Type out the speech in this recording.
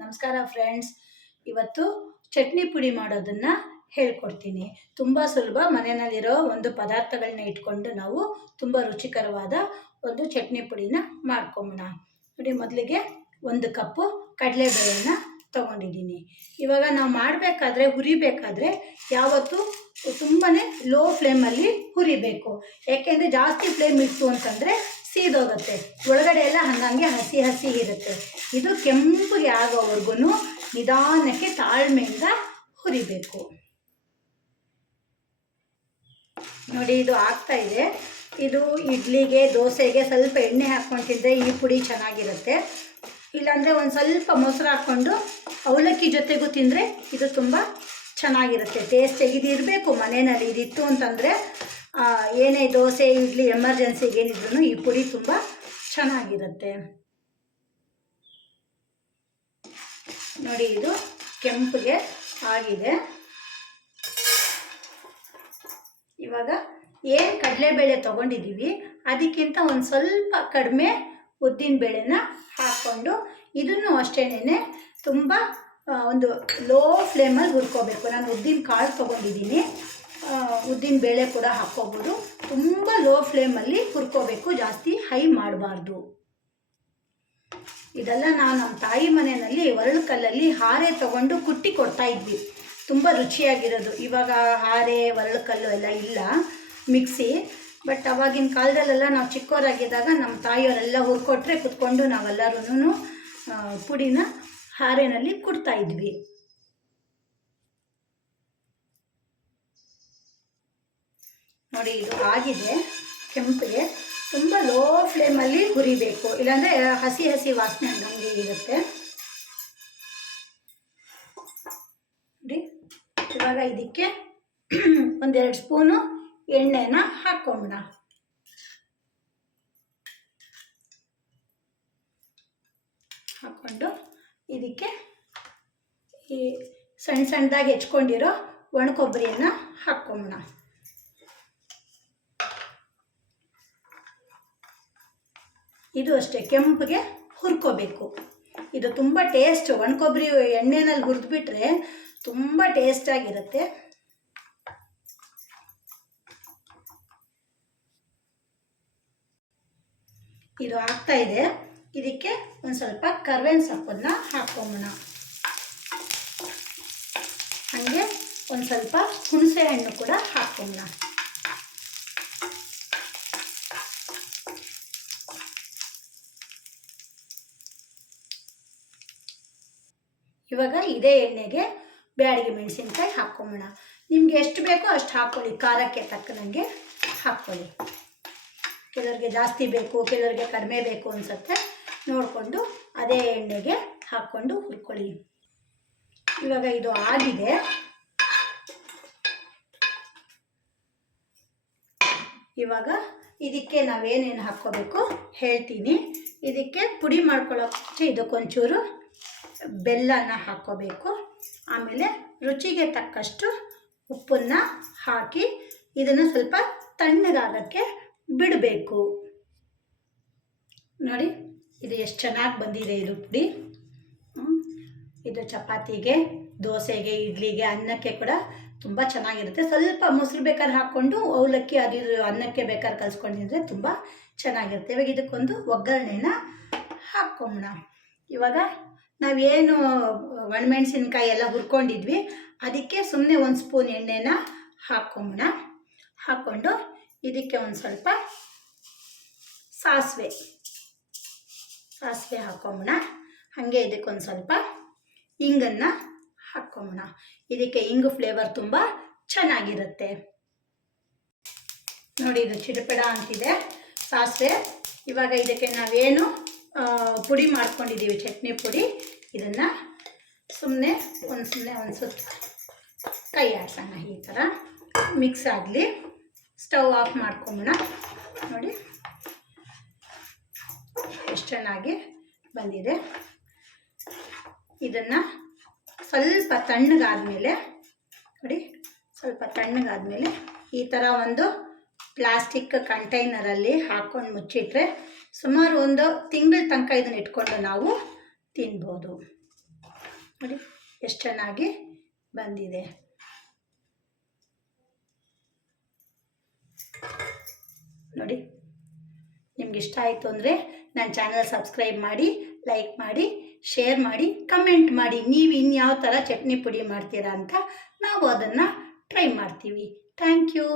ನಮಸ್ಕಾರ ಫ್ರೆಂಡ್ಸ್ ಇವತ್ತು ಚಟ್ನಿ ಪುಡಿ ಮಾಡೋದನ್ನ ಹೇಳ್ಕೊಡ್ತೀನಿ. ತುಂಬ ಸುಲಭ, ಮನೆಯಲ್ಲಿರೋ ಒಂದು ಪದಾರ್ಥಗಳನ್ನ ಇಟ್ಕೊಂಡು ನಾವು ತುಂಬ ರುಚಿಕರವಾದ ಒಂದು ಚಟ್ನಿ ಪುಡಿನ ಮಾಡ್ಕೊಂಬೋಣ ನೋಡಿ, ಮೊದಲಿಗೆ ಒಂದು ಕಪ್ಪು ಕಡಲೆಬೇಳೆನ ತೊಗೊಂಡಿದ್ದೀನಿ. ಇವಾಗ ನಾವು ಮಾಡಬೇಕಾದ್ರೆ, ಹುರಿಬೇಕಾದ್ರೆ ಯಾವತ್ತೂ ತುಂಬಾ ಲೋ ಫ್ಲೇಮಲ್ಲಿ ಹುರಿಬೇಕು. ಯಾಕೆಂದರೆ ಜಾಸ್ತಿ ಫ್ಲೇಮ್ ಇತ್ತು ಅಂತಂದರೆ ಸೀದೋಗುತ್ತೆ. ಒಳಗಡೆ ಎಲ್ಲ ಹಂಗಂಗೆ ಹಸಿ ಹಸಿ ಇರುತ್ತೆ. ಇದು ಕೆಂಪಗೆ ಆಗೋವರೆಗೂ ನಿಧಾನಕ್ಕೆ ತಾಳ್ಮೆಯಿಂದ ಹುರಿಬೇಕು. ನೋಡಿ ಇದು ಆಗ್ತಾ ಇದೆ. ಇದು ಇಡ್ಲಿಗೆ, ದೋಸೆಗೆ ಸ್ವಲ್ಪ ಎಣ್ಣೆ ಹಾಕ್ಕೊಂಡು ತಿಂದರೆ ಈ ಪುಡಿ ಚೆನ್ನಾಗಿರುತ್ತೆ. ಇಲ್ಲಾಂದರೆ ಒಂದು ಸ್ವಲ್ಪ ಮೊಸರು ಹಾಕ್ಕೊಂಡು ಅವಲಕ್ಕಿ ಜೊತೆಗೂ ತಿಂದರೆ ಇದು ತುಂಬ ಚೆನ್ನಾಗಿರುತ್ತೆ. ಟೇಸ್ಟ್ ಇದು ಇರಬೇಕು ಮನೆಯಲ್ಲಿ ಇದಿತ್ತು ಅಂತಂದರೆ ಏನೇ ದೋಸೆ ಇಡ್ಲಿ ಎಮರ್ಜೆನ್ಸಿಗೆ ಏನಿದ್ರು ಈ ಪುಡಿ ತುಂಬ ಚೆನ್ನಾಗಿರುತ್ತೆ. ನೋಡಿ, ಇದು ಕೆಂಪಿಗೆ ಆಗಿದೆ. ಇವಾಗ ಏನು ಕಡಲೆಬೇಳೆ ತೊಗೊಂಡಿದ್ದೀವಿ ಅದಕ್ಕಿಂತ ಒಂದು ಸ್ವಲ್ಪ ಕಡಿಮೆ ಉದ್ದಿನ ಬೇಳೆನ ಹಾಕ್ಕೊಂಡು ಇದನ್ನು ಅಷ್ಟೇನೆ ತುಂಬ ಒಂದು ಲೋ ಫ್ಲೇಮಲ್ಲಿ ಹುರ್ಕೋಬೇಕು. ನಾನು ಉದ್ದಿನ ಕಾಳು ತೊಗೊಂಡಿದ್ದೀನಿ. ಉದ್ದಿನ ಬೇಳೆ ಕೂಡ ಹಾಕ್ಕೋಬೋದು. ತುಂಬ ಲೋ ಫ್ಲೇಮಲ್ಲಿ ಹುರ್ಕೋಬೇಕು, ಜಾಸ್ತಿ ಹೈ ಮಾಡಬಾರ್ದು. ಇದೆಲ್ಲ ನಾವು ನಮ್ಮ ತಾಯಿ ಮನೆಯಲ್ಲಿ ಒರಳು ಕಲ್ಲಲ್ಲಿ ಹಾರೆ ತಗೊಂಡು ಕುಟ್ಟಿ ಕೊಡ್ತಾ ಇದ್ವಿ. ತುಂಬ ರುಚಿಯಾಗಿರೋದು. ಇವಾಗ ಹಾರೆ, ಒರಳು ಕಲ್ಲು ಎಲ್ಲ ಇಲ್ಲ, ಮಿಕ್ಸಿ. ಬಟ್ ಅವಾಗಿನ ಕಾಲದಲ್ಲೆಲ್ಲ ನಾವು ಚಿಕ್ಕವರಾಗಿದ್ದಾಗ ನಮ್ಮ ತಾಯಿಯವರೆಲ್ಲ ಹುರ್ಕೊಟ್ರೆ ಕುತ್ಕೊಂಡು ನಾವೆಲ್ಲರೂ ಪುಡಿನ ಹಾರೆನಲ್ಲಿ ಕುಡ್ತಾ ಇದ್ವಿ. ನೋಡಿ, ಇದು ಆಗಿದೆ. ಕೆಂಪಿಗೆ ತುಂಬ ಲೋ ಫ್ಲೇಮಲ್ಲಿ ಹುರಿಬೇಕು. ಇಲ್ಲಾಂದರೆ ಹಸಿ ಹಸಿ ವಾಸನೆ ಹಂಗಂಗೆ ಇರುತ್ತೆ. ನೋಡಿ, ಇವಾಗ ಇದಕ್ಕೆ ಒಂದೆರಡು ಸ್ಪೂನು ಎಣ್ಣೆನ ಹಾಕ್ಕೊಂಬಿಡ ಹಾಕ್ಕೊಂಡು ಇದಕ್ಕೆ ಈ ಸಣ್ಣ ಸಣ್ಣದಾಗಿ ಹೆಚ್ಕೊಂಡಿರೋ ಒಣ ಕೊಬ್ಬರಿಯನ್ನು ಹಾಕ್ಕೊಂಬಿಡ ಇದು ಅಷ್ಟೇ, ಕೆಂಪಿಗೆ ಹುರ್ಕೋಬೇಕು. ಇದು ತುಂಬ ಟೇಸ್ಟ್ ಒಣ ಕೊಬ್ಬರಿ ಎಣ್ಣೆನಲ್ಲಿ ಹುರಿದ್ಬಿಟ್ರೆ ತುಂಬ ಟೇಸ್ಟಾಗಿರುತ್ತೆ ಇದು ಆಗ್ತಾ ಇದೆ. ಇದಕ್ಕೆ ಒಂದು ಸ್ವಲ್ಪ ಕರ್ಬೇವಿನ ಸೊಪ್ಪನ್ನ ಹಾಕ್ಕೊಂಬೋಣ ಹಾಗೆ ಒಂದು ಸ್ವಲ್ಪ ಹುಣಸೆ ಹಣ್ಣು ಕೂಡ ಹಾಕ್ಕೊಂಬೋಣ ಇವಾಗ ಇದೇ ಎಣ್ಣೆಗೆ ಬ್ಯಾಡಿಗೆ ಮೆಣಸಿನ್ಕಾಯಿ ಹಾಕ್ಕೊಂಬೋಣ ನಿಮ್ಗೆ ಎಷ್ಟು ಬೇಕೋ ಅಷ್ಟು ಹಾಕ್ಕೊಳ್ಳಿ, ಖಾರಕ್ಕೆ ತಕ್ಕನಂಗೆ ಹಾಕ್ಕೊಳ್ಳಿ. ಕೆಲವರಿಗೆ ಜಾಸ್ತಿ ಬೇಕು, ಕೆಲವರಿಗೆ ಕಡಿಮೆ ಬೇಕು ಅನಿಸುತ್ತೆ, ನೋಡಿಕೊಂಡು ಅದೇ ಎಣ್ಣೆಗೆ ಹಾಕ್ಕೊಂಡು ಹುರ್ಕೊಳ್ಳಿ. ಇವಾಗ ಇದು ಆಗಿದೆ. ಇವಾಗ ಇದಕ್ಕೆ ನಾವೇನೇನು ಹಾಕ್ಕೋಬೇಕು ಹೇಳ್ತೀನಿ. ಇದಕ್ಕೆ ಪುಡಿ ಮಾಡ್ಕೊಳ್ಳೋಕ್ಕೆ ಇದಕ್ಕೊಂಚೂರು ಬೆಲ್ಲನ ಹಾಕ್ಕೋಬೇಕು ಆಮೇಲೆ ರುಚಿಗೆ ತಕ್ಕಷ್ಟು ಉಪ್ಪನ್ನು ಹಾಕಿ ಇದನ್ನು ಸ್ವಲ್ಪ ತಣ್ಣಗಾಗಕ್ಕೆ ಬಿಡಬೇಕು. ನೋಡಿ, ಇದು ಎಷ್ಟು ಚೆನ್ನಾಗಿ ಬಂದಿದೆ ಇದು ಪುಡಿ. ಇದು ಚಪಾತಿಗೆ, ದೋಸೆಗೆ, ಇಡ್ಲಿಗೆ, ಅನ್ನಕ್ಕೆ ಕೂಡ ತುಂಬ ಚೆನ್ನಾಗಿರುತ್ತೆ. ಸ್ವಲ್ಪ ಮೊಸರು ಬೇಕಾದ್ರೆ ಹಾಕ್ಕೊಂಡು ಅವಲಕ್ಕಿ ಅದು ಅನ್ನಕ್ಕೆ ಬೇಕಾದ್ರೆ ಕಲಿಸ್ಕೊಂಡಿದ್ರೆ ತುಂಬ ಚೆನ್ನಾಗಿರುತ್ತೆ. ಇವಾಗ ಇದಕ್ಕೊಂದು ಒಗ್ಗರಣೆನ ಹಾಕ್ಕೊಂಬೋಣ ಇವಾಗ ನಾವೇನು, ಒಣಮೆಣಸಿನ್ಕಾಯಿ ಎಲ್ಲ ಹುರ್ಕೊಂಡಿದ್ವಿ. ಅದಕ್ಕೆ ಸುಮ್ಮನೆ ಒಂದು ಸ್ಪೂನ್ ಎಣ್ಣೆನ ಹಾಕೊಂಬಣ ಹಾಕ್ಕೊಂಡು ಇದಕ್ಕೆ ಒಂದು ಸ್ವಲ್ಪ ಸಾಸಿವೆ. ಸಾಸಿವೆ ಹಾಕೊಂಬಣ ಹಾಗೆ ಇದಕ್ಕೊಂದು ಸ್ವಲ್ಪ ಇಂಗನ್ನು ಹಾಕೊಂಬಣ ಇದಕ್ಕೆ ಇಂಗು ಫ್ಲೇವರ್ ತುಂಬ ಚೆನ್ನಾಗಿರುತ್ತೆ. ನೋಡಿ, ಇದು ಚಿಡಪಡ ಅಂತಿದೆ. ಸಾಸಿವೆ. ಇವಾಗ ಇದಕ್ಕೆ ನಾವೇನು ಪುಡಿ ಮಾಡ್ಕೊಂಡಿದ್ದೀವಿ ಚಟ್ನಿ ಪುಡಿ. ಇದನ್ನು ಸುಮ್ಮನೆ ಒಂದು ಸುಮ್ಮನೆ ಒಂದು ಸುತ್ತ ಕೈ ಆಡ್ಸೋಣ ಈ ಥರ ಮಿಕ್ಸ್ ಆಗಲಿ. ಸ್ಟವ್ ಆಫ್ ಮಾಡ್ಕೊಂಬೋಣ ನೋಡಿ. ಎಷ್ಟು ಚೆನ್ನಾಗಿ ಬಂದಿದೆ. ಇದನ್ನು ಸ್ವಲ್ಪ ತಣ್ಣಗಾದ್ಮೇಲೆ, ನೋಡಿ, ಸ್ವಲ್ಪ ತಣ್ಣಗಾದ್ಮೇಲೆ ಈ ಥರ ಒಂದು ಪ್ಲಾಸ್ಟಿಕ್ ಕಂಟೈನರಲ್ಲಿ ಹಾಕ್ಕೊಂಡು ಮುಚ್ಚಿಟ್ರೆ ಸುಮಾರು ಒಂದು ತಿಂಗಳ ತನಕ ಇದನ್ನ ಇಟ್ಕೊಂಡು ನಾವು ತಿನ್ಬೋದು. ನೋಡಿ, ಎಷ್ಟು ಚೆನ್ನಾಗಿ ಬಂದಿದೆ. ನೋಡಿ, ನಿಮ್ಗೆ ಇಷ್ಟ ಆಯಿತು ಅಂದರೆ ನನ್ನ ಚಾನಲ್ ಸಬ್ಸ್ಕ್ರೈಬ್ ಮಾಡಿ ಲೈಕ್ ಮಾಡಿ ಶೇರ್ ಮಾಡಿ ಕಮೆಂಟ್ ಮಾಡಿ. ನೀವು ಇನ್ಯಾವ ಥರ ಚಟ್ನಿ ಪುಡಿ ಮಾಡ್ತೀರಾ ಅಂತ ನಾವು ಅದನ್ನು ಟ್ರೈ ಮಾಡ್ತೀವಿ. Thank you